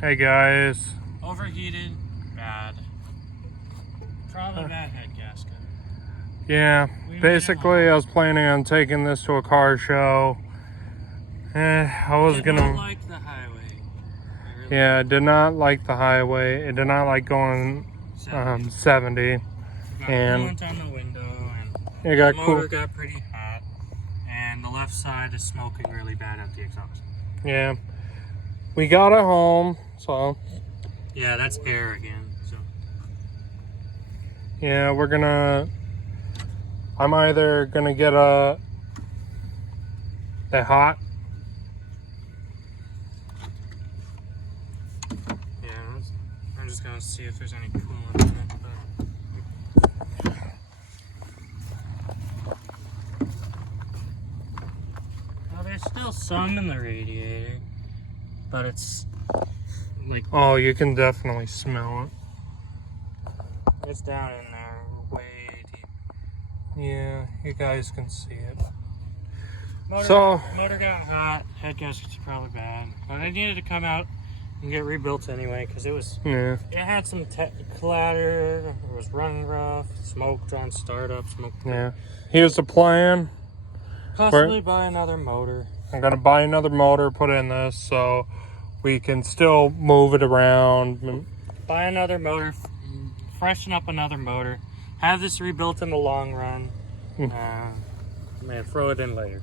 Hey guys. Overheated, bad. Probably bad head gasket. Yeah, basically I was planning on taking this to a car show. I was Did not like the highway. Yeah, I did not like the highway. It did not like going 70. Got And coolant on the window, and it got the motor got pretty hot, and the left side is smoking really bad at the exhaust. Yeah, we got it home, so yeah, that's air again. So yeah, I'm either gonna get a hot. Yeah, I'm just gonna see if there's any coolant in it. Well, there's still some in the radiator, but it's like, oh, you can definitely smell it. it's down in there way deep. Yeah, you guys can see it. Motor got hot, head gaskets are probably bad, but it needed to come out and get rebuilt anyway, because it had some clatter, it was running rough, smoked on startup, Yeah, here's the plan. Possibly buy another motor. I'm gonna buy another motor, put in this so we can still move it around. Buy another motor, freshen up another motor, have this rebuilt in the long run, and throw it in later.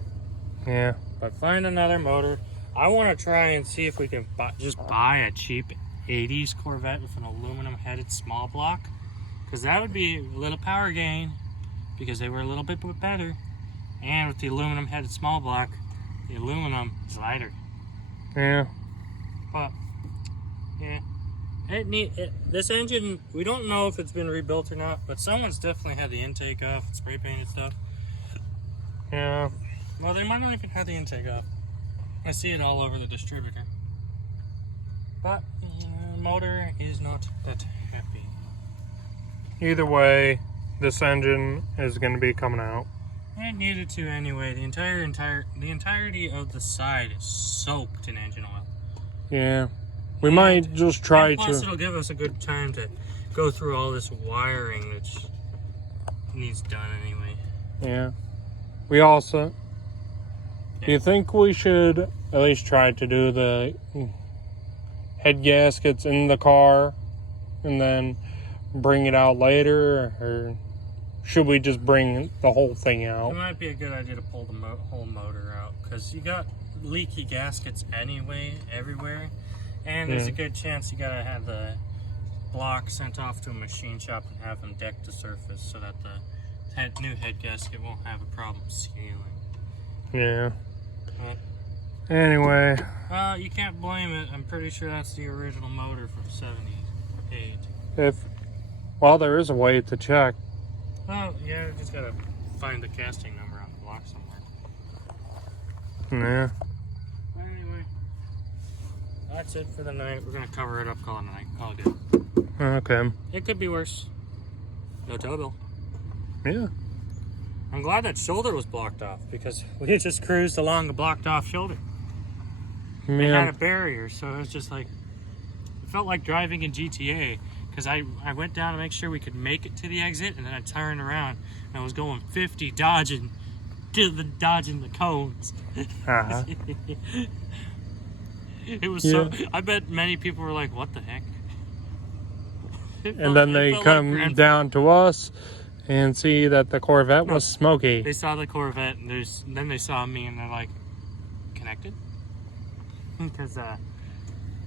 Yeah. But find another motor. I want to try and see if we can just buy a cheap 80s Corvette with an aluminum headed small block, because that would be a little power gain, because they were a little bit better, and with the aluminum headed small block, the aluminum is lighter. Yeah. But yeah, this engine, we don't know if it's been rebuilt or not, but someone's definitely had the intake off, spray painted stuff. Yeah. Well, they might not even have the intake off. I see it all over the distributor. But motor is not that happy. Either way, this engine is going to be coming out. It needed to anyway. The entirety of the side is soaked in engine oil. Yeah. We might just try plus it'll give us a good time to go through all this wiring that needs done anyway. Yeah. We also... Do you think we should at least try to do the head gaskets in the car and then bring it out later, or should we just bring the whole thing out? It might be a good idea to pull the whole motor out, because you got leaky gaskets anyway everywhere, and there's a good chance you gotta have the block sent off to a machine shop and have them deck the surface so that the new head gasket won't have a problem sealing. Yeah. Anyway. You can't blame it. I'm pretty sure that's the original motor from '78. Well, there is a way to check. Oh, yeah, just gotta find the casting number on the block somewhere. Yeah. Anyway, that's it for the night. We're gonna cover it up, call it a night. Call it good. Okay. It could be worse. No tow bill. Yeah. I'm glad that shoulder was blocked off, because we just cruised along a blocked off shoulder. Yeah. It had a barrier, so it was just like, it felt like driving in GTA, because I went down to make sure we could make it to the exit, and then I turned around and I was going 50, dodging the cones. Uh-huh. It was so, I bet many people were like, what the heck? And then they come down to us and see that the Corvette was smoky. They saw the Corvette, and then they saw me, and they're like, connected? Because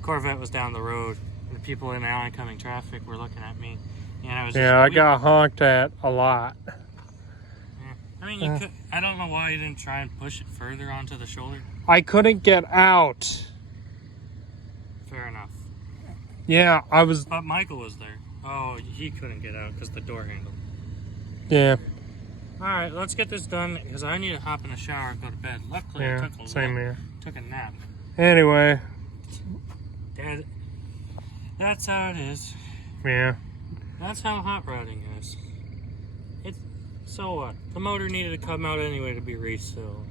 Corvette was down the road, and the people in the oncoming traffic were looking at me. And I was I got honked at a lot. Yeah. I mean, you could, I don't know why you didn't try and push it further onto the shoulder. I couldn't get out. Fair enough. Yeah, I was... But Michael was there. Oh, he couldn't get out because the door handle. Yeah. Alright, let's get this done, because I need to hop in the shower and go to bed. Luckily, I took a nap. Anyway. That's how it is. Yeah. That's how hot rodding is. So what? The motor needed to come out anyway to be resealed.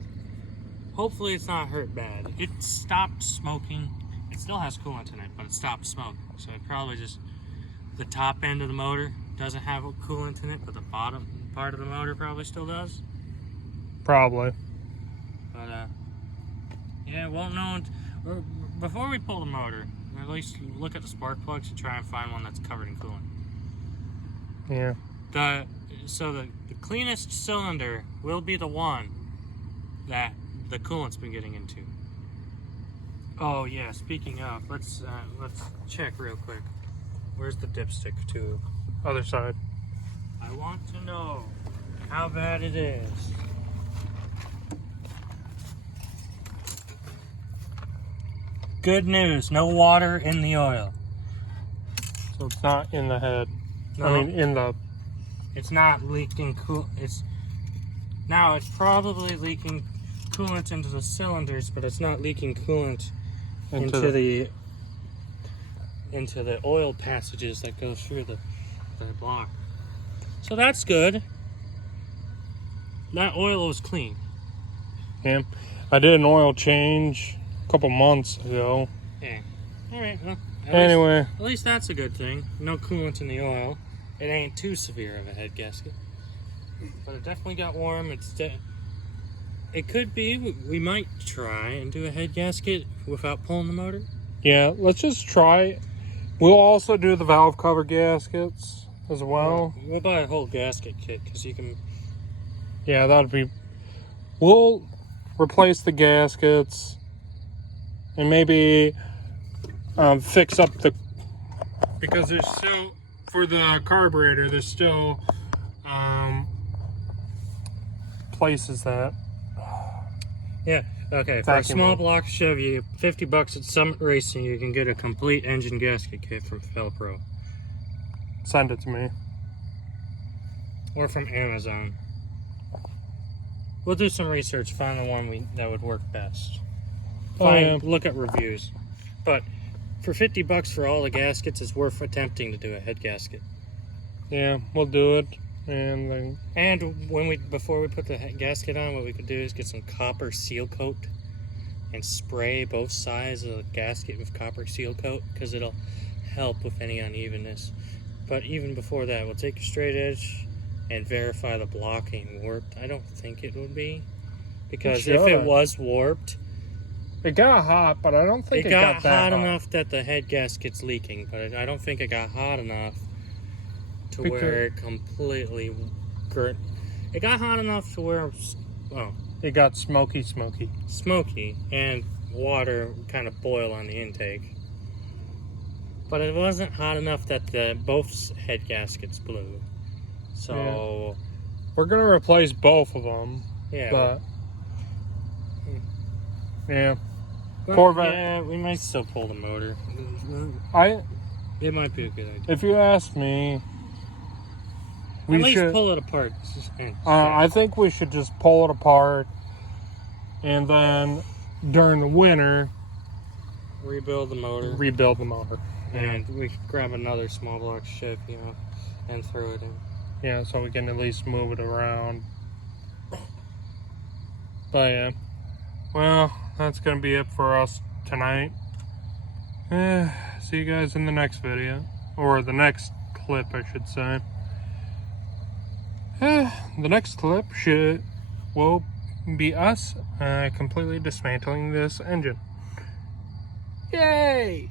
Hopefully it's not hurt bad. It stopped smoking It still has coolant in it, but it stopped smoking. So it probably just, the top end of the motor doesn't have coolant in it, but the bottom part of the motor probably still does. Probably. But yeah, won't know before we pull the motor. At least look at the spark plugs and try and find one that's covered in coolant. Yeah. So the cleanest cylinder will be the one that the coolant's been getting into. Oh yeah, speaking of, let's check real quick. Where's the dipstick tube? Other side. I want to know how bad it is. Good news, no water in the oil. So it's not in the head. No. I mean, in the... It's not leaking it's probably leaking coolant into the cylinders, but it's not leaking coolant into the oil passages that go through the block. So that's good. That oil was clean. Yeah. I did an oil change a couple months ago. Yeah. All right. Well, Anyway. at least that's a good thing. No coolant in the oil. It ain't too severe of a head gasket. But it definitely got warm. It could be. We might try and do a head gasket without pulling the motor. Yeah, let's just try. We'll also do the valve cover gaskets as well. We'll buy a whole gasket kit because you can. Yeah, that'd be... We'll replace the gaskets and maybe fix up the... Because there's still... For the carburetor, there's still places that... Yeah, okay. For a small block Chevy, $50 at Summit Racing, you can get a complete engine gasket kit from Felpro. Send it to me. Or from Amazon. We'll do some research, find the one that would work best. Look at reviews. But for $50 for all the gaskets, it's worth attempting to do a head gasket. Yeah, we'll do it. And before we put the gasket on, what we could do is get some copper seal coat and spray both sides of the gasket with copper seal coat, because it'll help with any unevenness. But even before that, we'll take a straight edge and verify the block ain't warped. I don't think it would be, because if it was warped, it got hot, but I don't think it got that hot enough that the head gasket's leaking. But I don't think it got hot enough to where it completely... It got hot enough to where... Well, it got smoky. Smoky, and water kind of boil on the intake. But it wasn't hot enough that both head gaskets blew. So... Yeah. We're going to replace both of them. Yeah. But... Yeah. Corvette. Yeah, we might still pull the motor. It might be a good idea. If you ask me, at least pull it apart. I think we should just pull it apart, and then during the winter, rebuild the motor. And we could grab another small block Chevy, and throw it in. Yeah, so we can at least move it around. But yeah, well, that's gonna be it for us tonight. See you guys in the next video, or the next clip, I should say. The next clip will be us completely dismantling this engine. Yay!